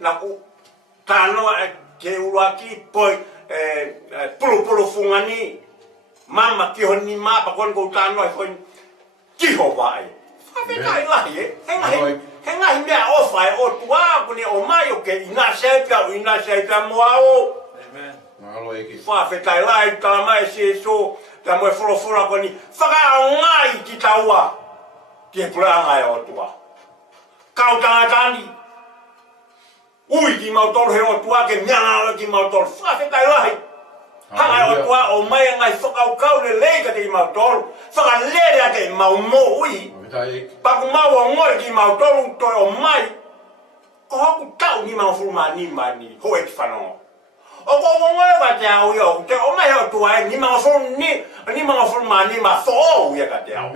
na ku tano ke uaki poi pulu fungani mama ki honi ma pa kon ko tano foi ki ho vai fa ve kai la ye henga me o fai o tua ku ni o mai o ke ina se moao amen malo e ki fa ve kai la ta mai se so ta mo folo ko ni fa ngai ki taua ki pula ngai o tua kau tani ui ki mautoro he o tua ke mianga ki mautoro whake kai lahi hanga o tua o mai ngai whakau le leika te i mautoro whaka lere ake mau mo ui paku mau o ngoi ki mautoro toi o mai ko hoku tau ni mau furuma ni mani ho e ki whanongo o ko ngoi wa te au yo te o mai o tua ni mau furuma ni ma so ui ka te au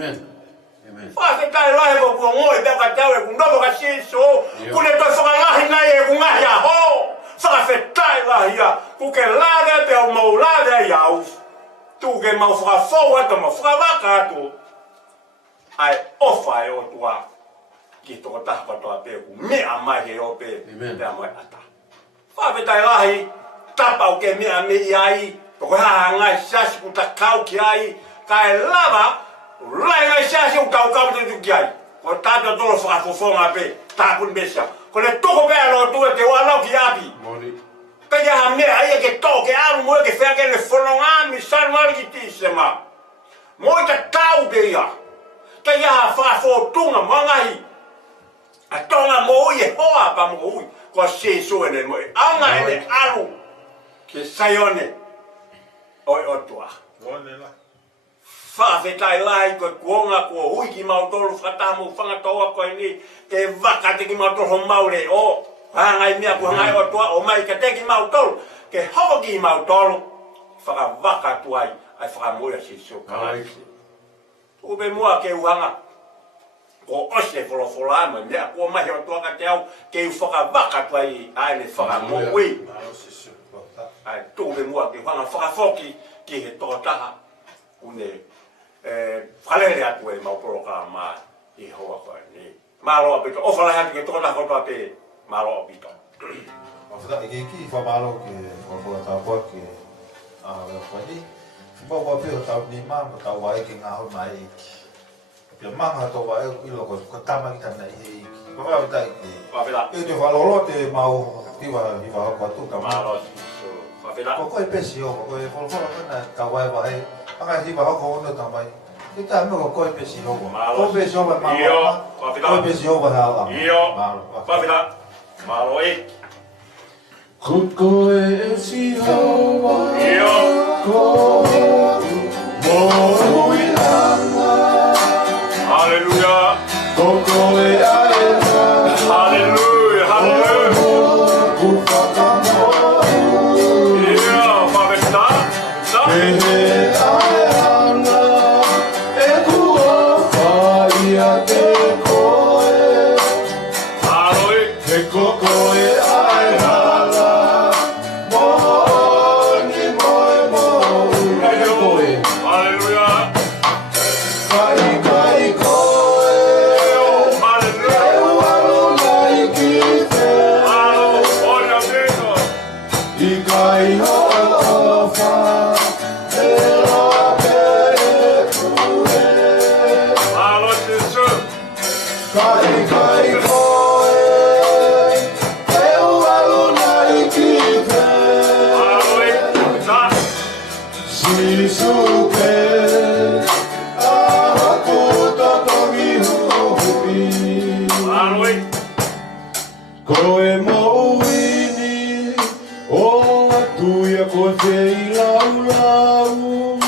Whake kai lahi ko kua ngoi beka tau e kundomo ka siso kune toi whakalahi nai e kungahi a ho whakawhetai lahi a kuke lage pe o mau lage i au tuke mau whakafou ato mau whakawaka ato ai ofa e o tua ki toko taha katoa pe ku mea mai he o pe pea mai ata whakawhetai lahi tapau ke mea me i ai toko haha ngai sasi ku takau ki ai kai lava Lai ngai sasi o kau te kiai. Ko tata tolo whakafofonga pe, tāpun besa. Ko le toko pēa lo tua te walau ki api. Mori. Pea ha mea ia ke tō, ke aru moe ke whake le whanonga mi sanwari ki tīsema. Moi ta tau te ia. Te ia ha whafotunga mangahi. A tonga mo ui e hoa pa mo ui. Ko se so ene moe. Anga ene aru. Ke saione. Oi o tua. One la. Whawhetai lai ko kuonga ko hui ki mautoro whatamu whangatoa koe ni te waka te ki mautoro maure o hangai mea ku hangai o tua o mai ka te ki mautoro ke hoko ki mautoro whaka waka tuai ai whakamoia si so kalai ube mua ke uhanga ko ose wholofolaama mea ko mahi o tua ka te au ke whaka waka tuai ai ne whakamoui ai tu ube mua ke uhanga whakafoki ki he totaha une whalere atu e mauporo ka ma I hoa koe ni. Malo apito. O whalai hati ke tōna kotoa pe malo apito. Mawhita e ki whamalo ke whakua tāpua ke wea koe ni. Whipau pio tau ni mama tau wae ke ngā hoi mai iki. Pia manga tau wae I loko ko tamaki tana I he iki. Mawhita I ke. Mawhita. E te whalolo te mau tiwa hiwa hoko atu ka malo. Mawhita. Ko koe pesi o, koe wholofolo kana tau wae wae. Anga hiwa hoko ono tamai. Kita mo ko pesi ho. Ko pesi ho ma. Io. Ko pesi ho ha. Io. Mawhita. Malo e. Koko e si hawa. Io. Ko mo ilanga. Hallelujah. Koko e aera. Hallelujah. Hallelujah. Kufakamo. Io. Mawhita. Koe mo uini, o atuia ko te ilau lau.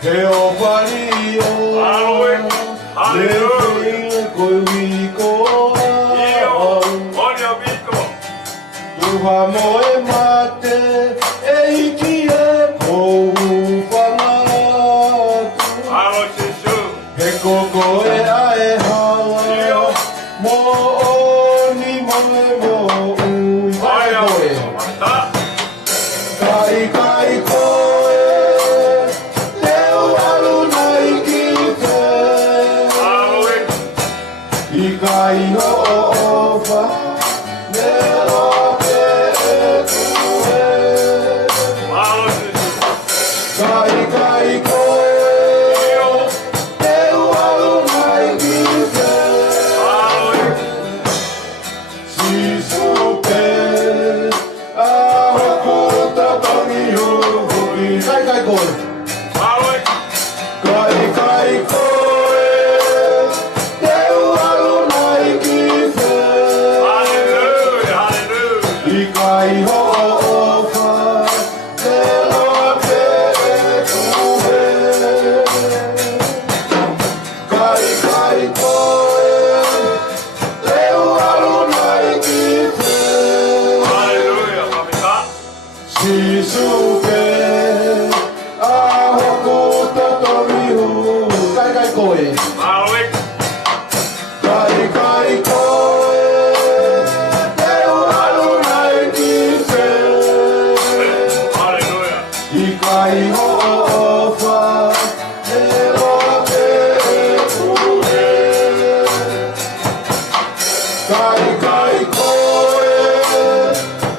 He o whari o, le while koe wiko au. Tuha mo e mate, e iki e kou whangatu. He koko e ae hawa, mo Kai koe, teo alu nai ki te. I kai ho ofa, suke ahoku totomihu kai kai koe Aloe. kai kai koe te ualu nai ki se Hallelujah. I kai ho ofa e loa te ue kai kai koe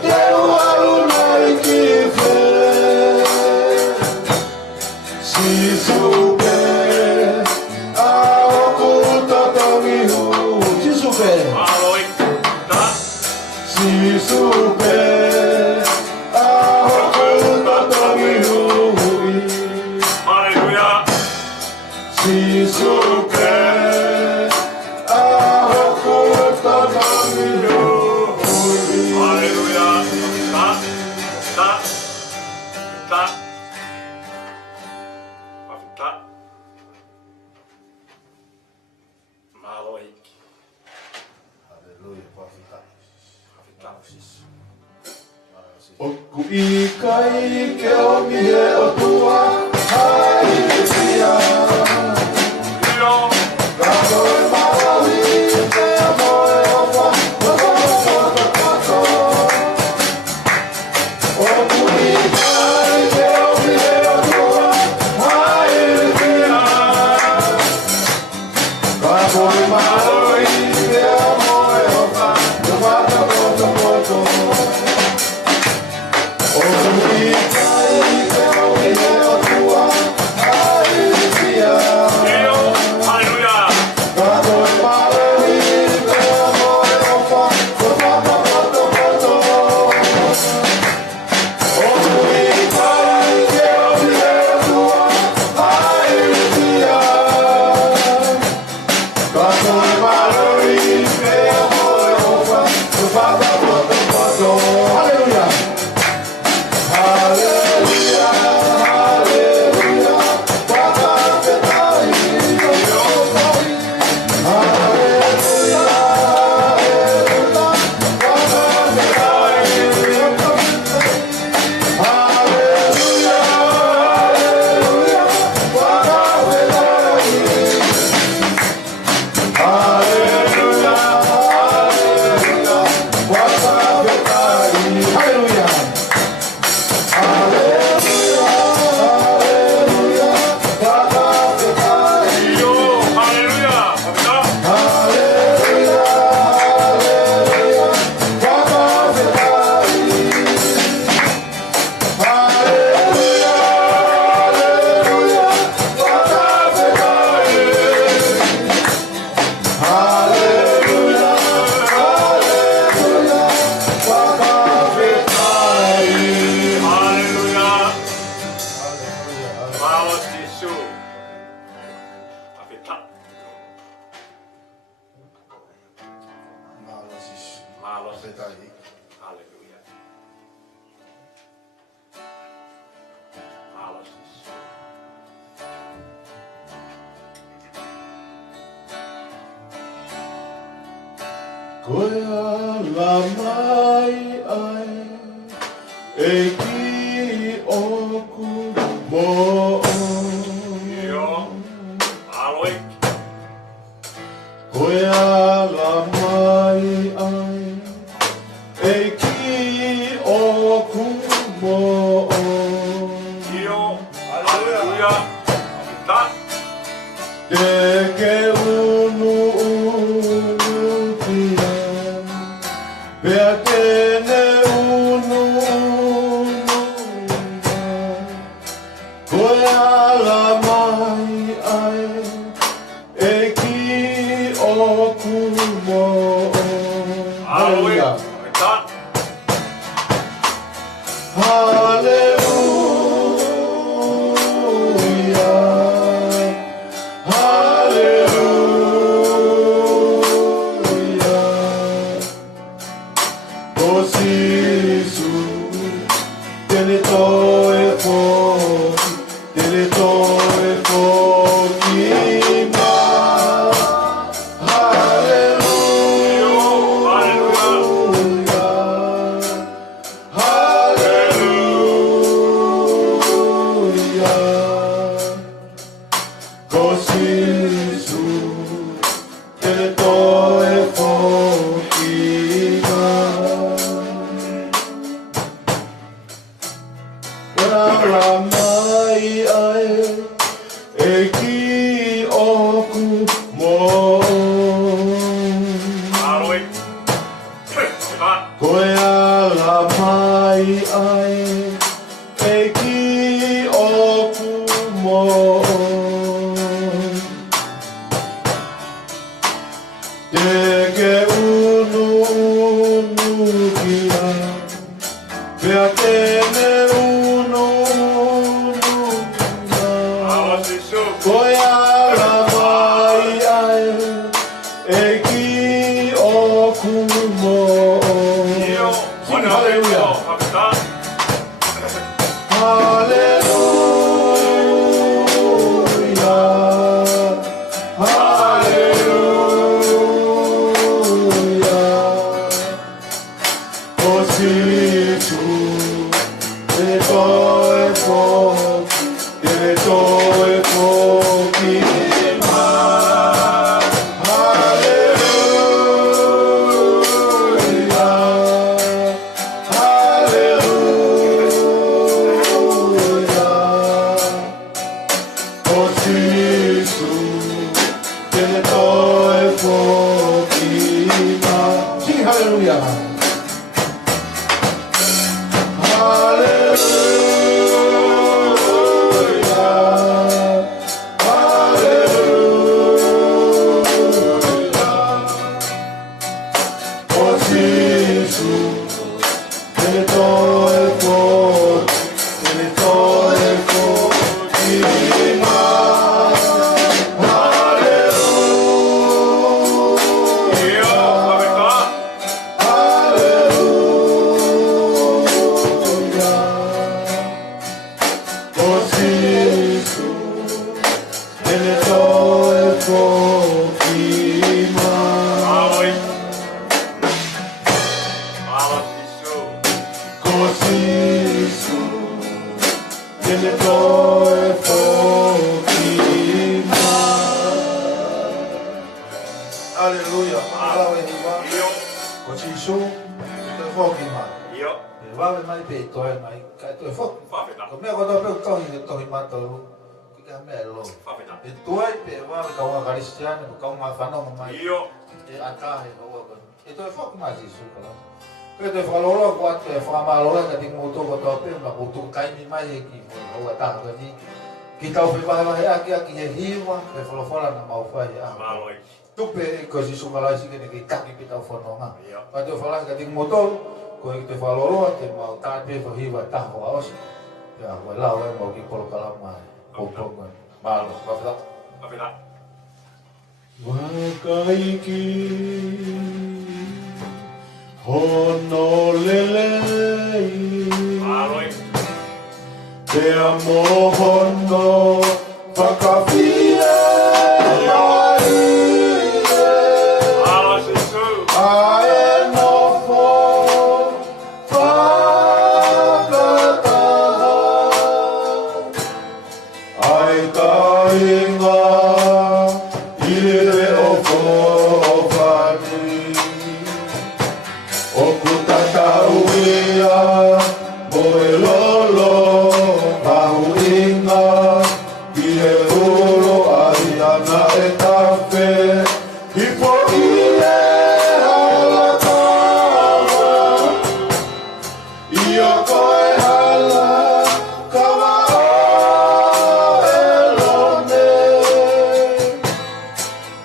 te ualu nai ki se si suke ahoku totomihu si suke Aloe. Ta. si suke ahoku totomihu Hallelujah. si suke ahoku totomihu Hallelujah. Ta. Ta. Ta. Ta. Aloe. Haleluya, pafita. Ta. Oku I kai ke omi he o tua hai tia Yo. Rako e maui te amoe o wha Oku I kai ke omi he o tua hai tia Rako e maui te amoe o wha Hallelujah. Hallelujah. Hallelujah. Hallelujah. Yo. Hallelujah. Hallelujah. Malos Yesu. Apita. Malos. Hallelujah. Malos Yesu. Koe ala mai ai e ki oku mo Yo. Aloe. Koe ala mai ai e ki oku mo Yo. Hallelujah. Apita. Te ke unu tia Pea tene unu Koe ala mai ai e ki oku mo Aloe. Apita. Hallelujah. Hallelujah. O Sisu, tele toe fo, tele toe fo kima. Hallelujah. Hallelujah. Whawhika. Koe ala mai ai, e ki oku mo. Te ke unu kia, pea tene unu kia. Awa sisu. Koe ala mai ai, e ki oku mo. Iyo. Sing Ona hallelujah. Whawhika. Hallelujah, hallelujah. Oh, Sisu, te toe foki ma. Hallelujah, hallelujah. Oh, Sisu, te toe foki ma. Sing hallelujah. Iyo. Whawhika. Awai. Awa sisu. Aleluia. Alawe hiwa. Iyo. Ko Sisu, te foki mai. Iyo. E wawe mai pe toe mai, kai toe foki. Whawhika. Ko mea koto pe tohi te tohi matauru. Kika mea lo. Whawhika. E toe pe wawe kaua Kristiane, ko kaunga whanonga mai. Iyo. E atahe haua kono. E toe foki mai Sisu kono. Pe te whalolo ko atu e whakamalola ka ting moto ko tau pe, ma kutu kaimi mai e ki haua taha kani. Ki tau pe wahe aki aki he hiwa, pe whalofola na mauwhai e aha. Awai. Tupe ko Sisu malai sike ne ki kaki pe tau whanonga. Iyo. Pa te whalang ka ting moto, ko e te whaloloa te mau tāpe whahiwa taha ko aosi. Ia, koe lau e mau ki polo kalama e. Pouponga. Malo, whawhata. Whawhika. Wakaiki honolelei Awai. Te amo hono whakawhia mai Awa sisu. Ae nofo whakataha Ai ka inga ire o whanui O kutata uia moe lolo Pau inga i he uro ai ana e tape I po i e halakawa I o koe hala kawa o e lone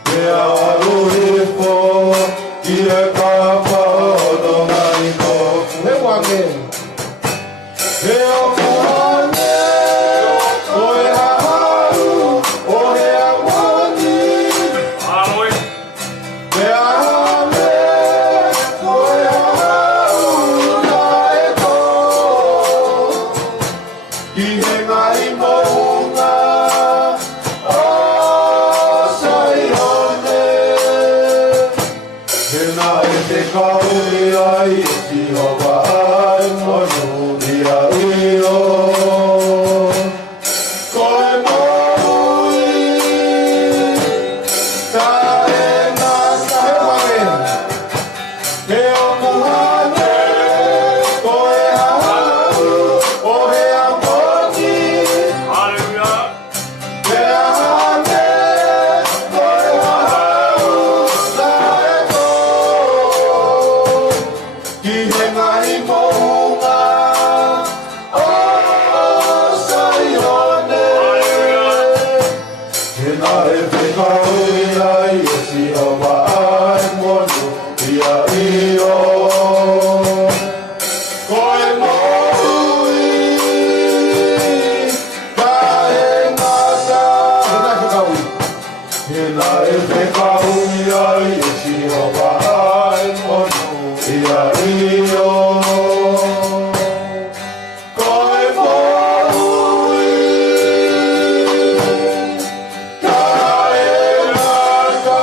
Te aruhi po i e kapa ono mai koku He wange He o kuhane o e haharu o he awani Awai. Te ahame o e haharu na e ko I he ngai mounga o sai hone He na e te kauri ai e ti hoa ai monu i a uio Koe moui ka e nasa he wange He o kuhane koe haharu o he amoni Hallelujah. Te ahane koe haharu na e ko ki he ngai mounga o Saione he na e whekaui ai e si hawa ai monu ia io koe moui ka he ngata he na e whekaui ai e si hawa ai monu ia io koe moui ka he ngata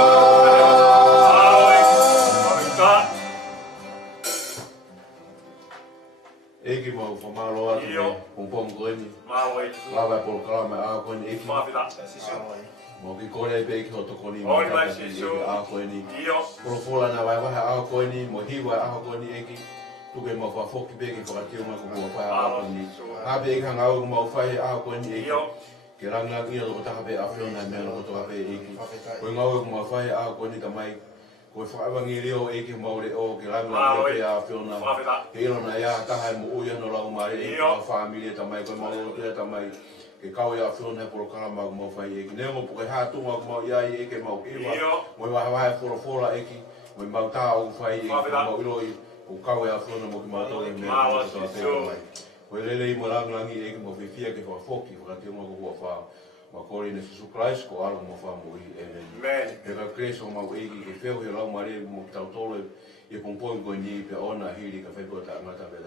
Eki mau whamalo atu Iyo. Pompong koeni. Maui. Lawa e polo kalama a koeni eki. Mawhita. Mo ki kore e peki ho tokoni. Oi mai sisu. A koeni. Iyo. Polo fola na wai waha a koeni. Mo hiwa a koeni eki. Tuke mau whafoki peki whakatio mai kukua whai a koeni. A peki hanga au mau whai a koeni eki. Iyo. Ke ranga ia loko taka pe a whiona mea loko toka pe eki. Koe ngau e mau whai a koeni ka mai. Koe whaewangi reo eki maure o ke ranga ia pe a whiona. Mawhita. Ke ilo na ia taha e mo ui ano lau mare e Iyo. ka whaamilia tamai koe mau kia tamai ke kau ia whiona e polo karama ku mau whai eki. Neo mo puke hātunga ku mau iai eke mau iwa. Iyo. Mo i waha wahe whora eki. Mo i mau tā o whai eki. Mawhita. Mo ilo i o kau ia whiona mo ki mau tole mea. Mawa Mo toa sisu. pēra mai. Ko i lele i mo rangi eki mo whiwhia ke whakafoki. Whakatio mo ku hua wha. Ma kore ne Jesu Christ ko alo mo wha mo i. Amen. Amen. Pe ka kreso mau eki ke wheo he lau mare mo ki tau tolo i pompoi ko ni pe ona hiri ka whaipua ta ngata pe